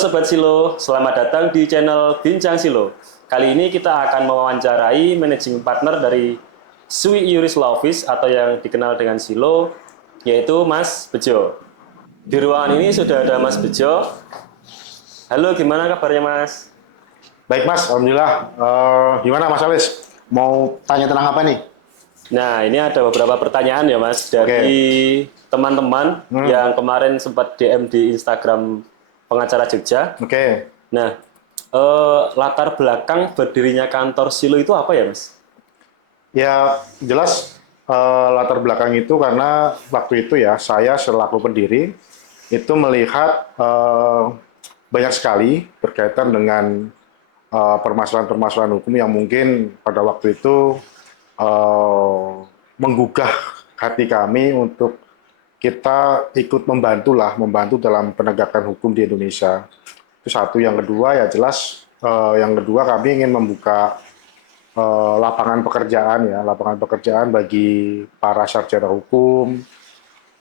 Sobat Silo, selamat datang di channel Bincang Silo. Kali ini kita akan mewawancarai managing partner dari Sui Yuris Law Office atau yang dikenal dengan Silo, yaitu Mas Bejo. Di ruangan ini sudah ada Mas Bejo. Halo, gimana kabarnya Mas? Baik Mas, Alhamdulillah. Gimana Mas Alis? Mau tanya tentang apa nih? Nah, ini ada beberapa pertanyaan ya Mas dari Oke. teman-teman yang kemarin sempat DM di Instagram pengacara Jogja. Oke. Nah, latar belakang berdirinya kantor Silo itu apa ya, Mas? Ya jelas latar belakang itu karena waktu itu ya saya selaku pendiri itu melihat banyak sekali berkaitan dengan permasalahan-permasalahan hukum yang mungkin pada waktu itu eh, menggugah hati kami untuk kita ikut membantu dalam penegakan hukum di Indonesia. Itu satu. Yang kedua ya jelas, yang kedua kami ingin membuka lapangan pekerjaan bagi para sarjana hukum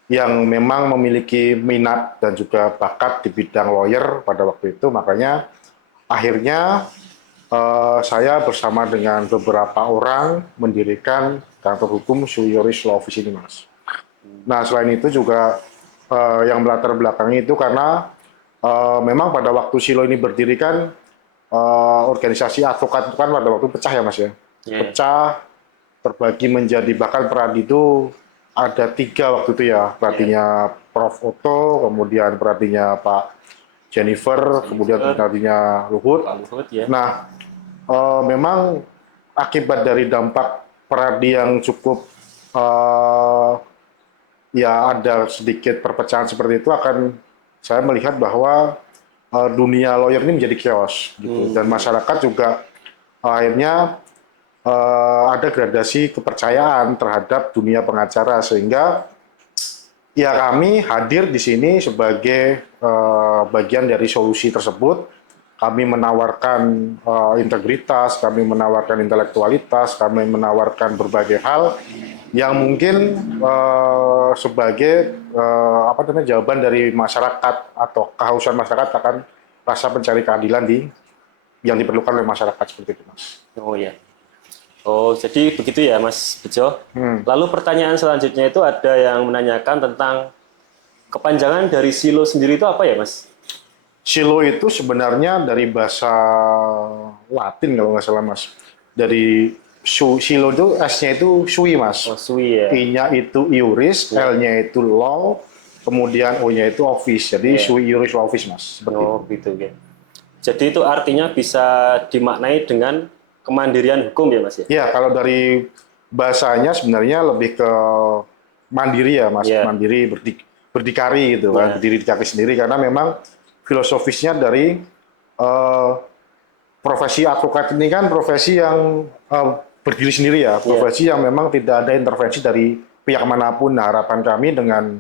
yang memang memiliki minat dan juga bakat di bidang lawyer pada waktu itu. Makanya akhirnya saya bersama dengan beberapa orang mendirikan kantor hukum Sui Yuris Law Office ini, Mas. Nah, selain itu juga yang melatar belakangi itu karena memang pada waktu Silo ini berdiri kan organisasi advokat itu kan pada waktu pecah ya Mas ya. Ya. Pecah, terbagi menjadi bahkan peradi itu ada 3 waktu itu ya. Peradinya Prof. Otto, kemudian peradinya Pak Jennifer, kemudian peradinya Luhut. Pak Luhut ya. Nah, memang akibat dari dampak peradi yang cukup ya ada sedikit perpecahan seperti itu akan saya melihat bahwa dunia lawyer ini menjadi chaos gitu dan masyarakat juga akhirnya ada gradasi kepercayaan terhadap dunia pengacara sehingga ya kami hadir di sini sebagai bagian dari solusi tersebut. Kami menawarkan integritas, kami menawarkan intelektualitas, kami menawarkan berbagai hal yang mungkin sebagai apa namanya jawaban dari masyarakat atau kehausan masyarakat akan rasa mencari keadilan yang diperlukan oleh masyarakat seperti itu, Mas. Oh ya. Oh, jadi begitu ya, Mas Bejo. Lalu pertanyaan selanjutnya itu ada yang menanyakan tentang kepanjangan dari Silo sendiri itu apa ya, Mas? Silo itu sebenarnya dari bahasa Latin kalau nggak salah, Mas. Dari silo itu S-nya itu sui, Mas. Oh, Sui ya. I-nya itu iuris, L-nya itu law, kemudian O-nya itu office. Jadi sui iuris law office, Mas. Seperti itu. Oh, gitu ya. Jadi itu artinya bisa dimaknai dengan kemandirian hukum ya, Mas ya? Ya, kalau dari bahasanya sebenarnya lebih ke mandiri ya, Mas. Ya. Mandiri berdikari gitu kan, berdiri di kaki sendiri karena memang filosofisnya dari eh, profesi advokat ini kan profesi yang berdiri sendiri ya, profesi yang memang tidak ada intervensi dari pihak manapun. Nah, harapan kami dengan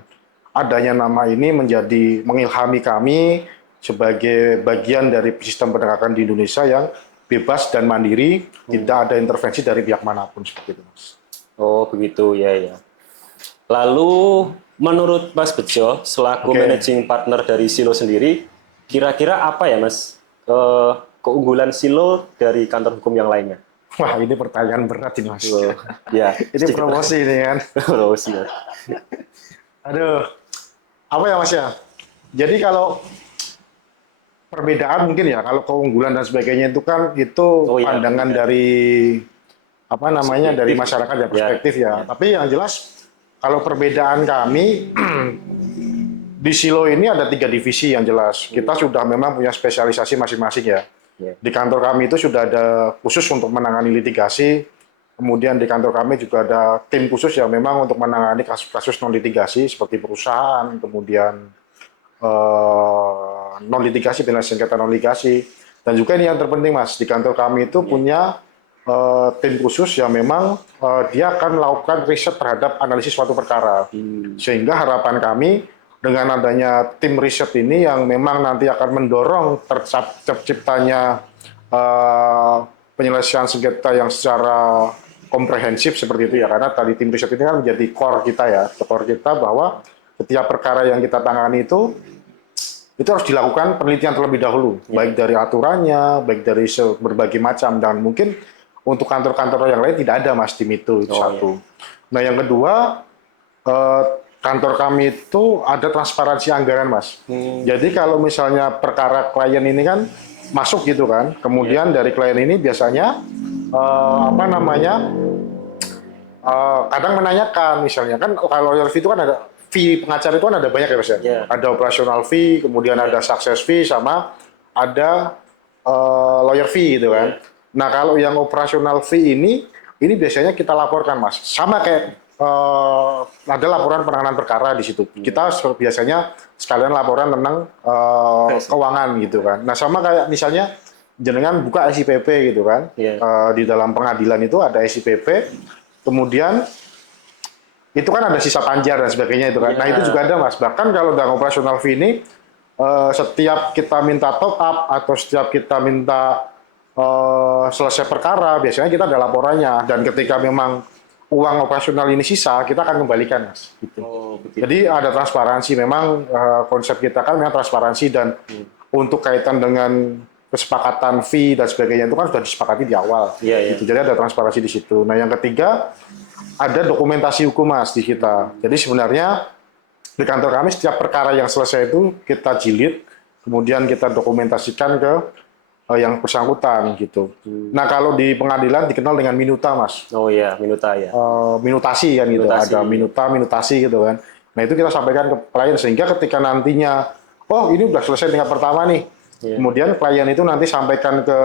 adanya nama ini menjadi mengilhami kami sebagai bagian dari sistem penegakan di Indonesia yang bebas dan mandiri, tidak ada intervensi dari pihak manapun seperti itu, Mas. Oh, begitu ya ya. Lalu menurut Mas Bejo selaku managing partner dari Silo sendiri, kira-kira apa ya Mas keunggulan Silo dari kantor hukum yang lainnya? Wah, ini pertanyaan berat ini, Mas. Oh, ya, Ini promosi ini kan. promosi. Mas. Aduh, apa ya Mas ya? Jadi kalau perbedaan mungkin ya, kalau keunggulan dan sebagainya itu kan itu pandangan dari apa namanya dari masyarakat ya perspektif ya. Tapi yang jelas kalau perbedaan kami di Silo ini ada 3 divisi yang jelas. Kita sudah memang punya spesialisasi masing-masing ya. Di kantor kami itu sudah ada khusus untuk menangani litigasi. Kemudian di kantor kami juga ada tim khusus yang memang untuk menangani kasus-kasus non litigasi seperti perusahaan, kemudian non litigasi, penyelesaian sengketa non litigasi. Dan juga ini yang terpenting Mas, di kantor kami itu punya tim khusus yang memang dia akan melakukan riset terhadap analisis suatu perkara. Sehingga harapan kami dengan adanya tim riset ini yang memang nanti akan mendorong terciptanya penyelesaian sengketa yang secara komprehensif seperti itu ya, karena tadi tim riset ini kan menjadi core kita ya, core kita bahwa setiap perkara yang kita tangani itu itu harus dilakukan penelitian terlebih dahulu, baik dari aturannya, baik dari berbagai macam, dan mungkin untuk kantor-kantor yang lain tidak ada Mas tim itu satu. Nah yang kedua, kantor kami itu ada transparansi anggaran Mas. Jadi kalau misalnya perkara klien ini kan masuk gitu kan, kemudian dari klien ini biasanya apa namanya kadang menanyakan misalnya kan kalau lawyer fee itu kan ada fee pengacara itu kan ada banyak ya Mas ya. Ada operational fee, kemudian ada success fee, sama ada lawyer fee gitu kan. Nah kalau yang operational fee ini biasanya kita laporkan Mas. Sama kayak ada laporan penanganan perkara di situ. Kita biasanya sekalian laporan tentang keuangan gitu kan. Nah sama kayak misalnya jenengan buka SIPP gitu kan. Di dalam pengadilan itu ada SIPP. Kemudian itu kan ada sisa panjar dan sebagainya itu kan. Nah itu juga ada Mas. Bahkan kalau dalam operasional fee ini setiap kita minta top up atau setiap kita minta selesai perkara, biasanya kita ada laporannya. Dan ketika memang uang operasional ini sisa, kita akan kembalikan Mas. Gitu. Jadi ada transparansi. Memang konsep kita kan memang transparansi dan untuk kaitan dengan kesepakatan fee dan sebagainya itu kan sudah disepakati di awal. Gitu. Jadi ada transparansi di situ. Nah yang ketiga ada dokumentasi hukum Mas di kita. Jadi sebenarnya di kantor kami setiap perkara yang selesai itu kita jilid, kemudian kita dokumentasikan ke yang bersangkutan gitu. Nah kalau di pengadilan dikenal dengan minuta Mas. Minuta ya. Minutasi kan gitu. Ada minutasi gitu kan. Nah itu kita sampaikan ke klien sehingga ketika nantinya, oh ini udah selesai tingkat pertama nih. Kemudian klien itu nanti sampaikan ke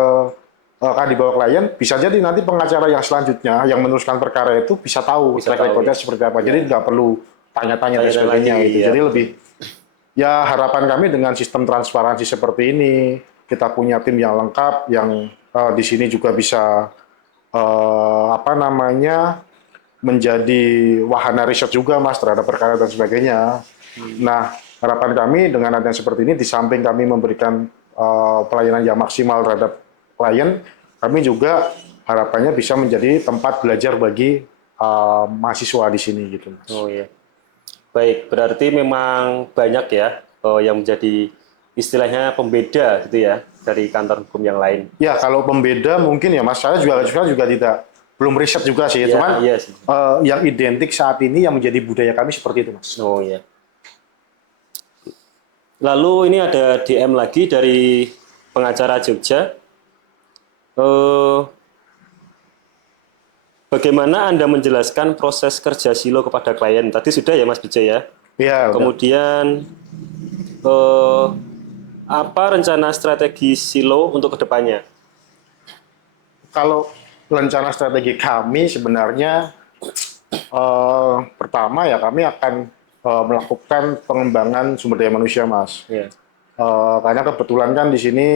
akan dibawa klien, bisa jadi nanti pengacara yang selanjutnya yang meneruskan perkara itu bisa tahu track record-nya seperti apa. Jadi nggak perlu tanya-tanya dan sebagainya gitu. Jadi lebih ya harapan kami dengan sistem transparansi seperti ini, kita punya tim yang lengkap yang di sini juga bisa apa namanya menjadi wahana riset juga Mas terhadap perkara dan sebagainya. Nah, harapan kami dengan adanya seperti ini di samping kami memberikan pelayanan yang maksimal terhadap klien, kami juga harapannya bisa menjadi tempat belajar bagi mahasiswa di sini gitu Mas. Baik, berarti memang banyak ya yang menjadi istilahnya pembeda gitu ya dari kantor hukum yang lain. Ya, kalau pembeda mungkin ya Mas, saya juga belum riset juga sih, cuman yang identik saat ini yang menjadi budaya kami seperti itu Mas. Lalu ini ada DM lagi dari pengacara Jogja. Bagaimana Anda menjelaskan proses kerja silo kepada klien? Tadi sudah ya Mas Bejo ya? Iya. Kemudian apa rencana strategi silo untuk kedepannya? Kalau rencana strategi kami sebenarnya pertama ya kami akan melakukan pengembangan sumber daya manusia Mas. Karena kebetulan kan di sini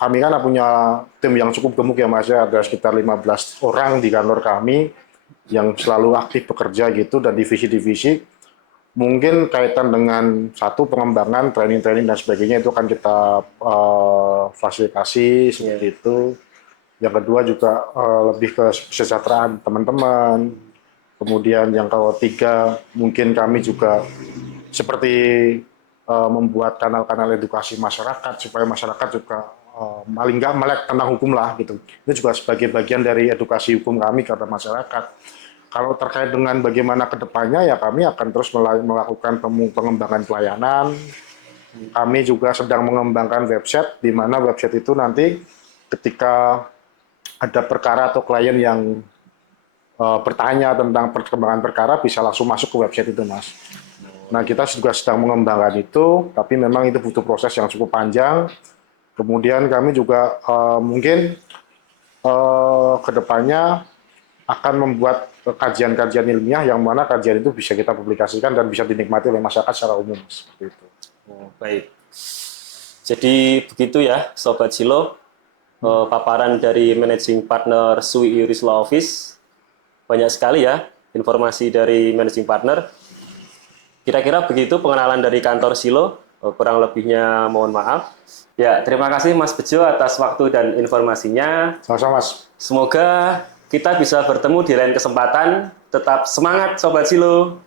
kami kan punya tim yang cukup gemuk ya Mas ya, ada sekitar 15 orang di kantor kami yang selalu aktif bekerja gitu dan divisi-divisi. Mungkin kaitan dengan satu pengembangan, training-training dan sebagainya itu akan kita fasilitasi seperti itu. Yang kedua juga lebih ke kesejahteraan teman-teman. Kemudian yang ketiga mungkin kami juga seperti membuat kanal-kanal edukasi masyarakat supaya masyarakat juga paling nggak melek tentang hukum lah gitu. Itu juga sebagai bagian dari edukasi hukum kami kepada masyarakat. Kalau terkait dengan bagaimana kedepannya ya kami akan terus melakukan pengembangan pelayanan. Kami juga sedang mengembangkan website di mana website itu nanti ketika ada perkara atau klien yang bertanya tentang perkembangan perkara bisa langsung masuk ke website itu Mas. Nah kita juga sedang mengembangkan itu, tapi memang itu butuh proses yang cukup panjang. Kemudian kami juga mungkin kedepannya akan membuat kajian-kajian ilmiah yang mana kajian itu bisa kita publikasikan dan bisa dinikmati oleh masyarakat secara umum. Seperti itu. Baik. Jadi begitu ya Sobat Silo, paparan dari Managing Partner SUI Iuris Law Office. Banyak sekali ya informasi dari Managing Partner. Kira-kira begitu pengenalan dari kantor Silo. Kurang lebihnya mohon maaf. Ya, terima kasih Mas Bejo atas waktu dan informasinya. Sama-sama Mas. Semoga kita bisa bertemu di lain kesempatan. Tetap semangat Sobat Silo.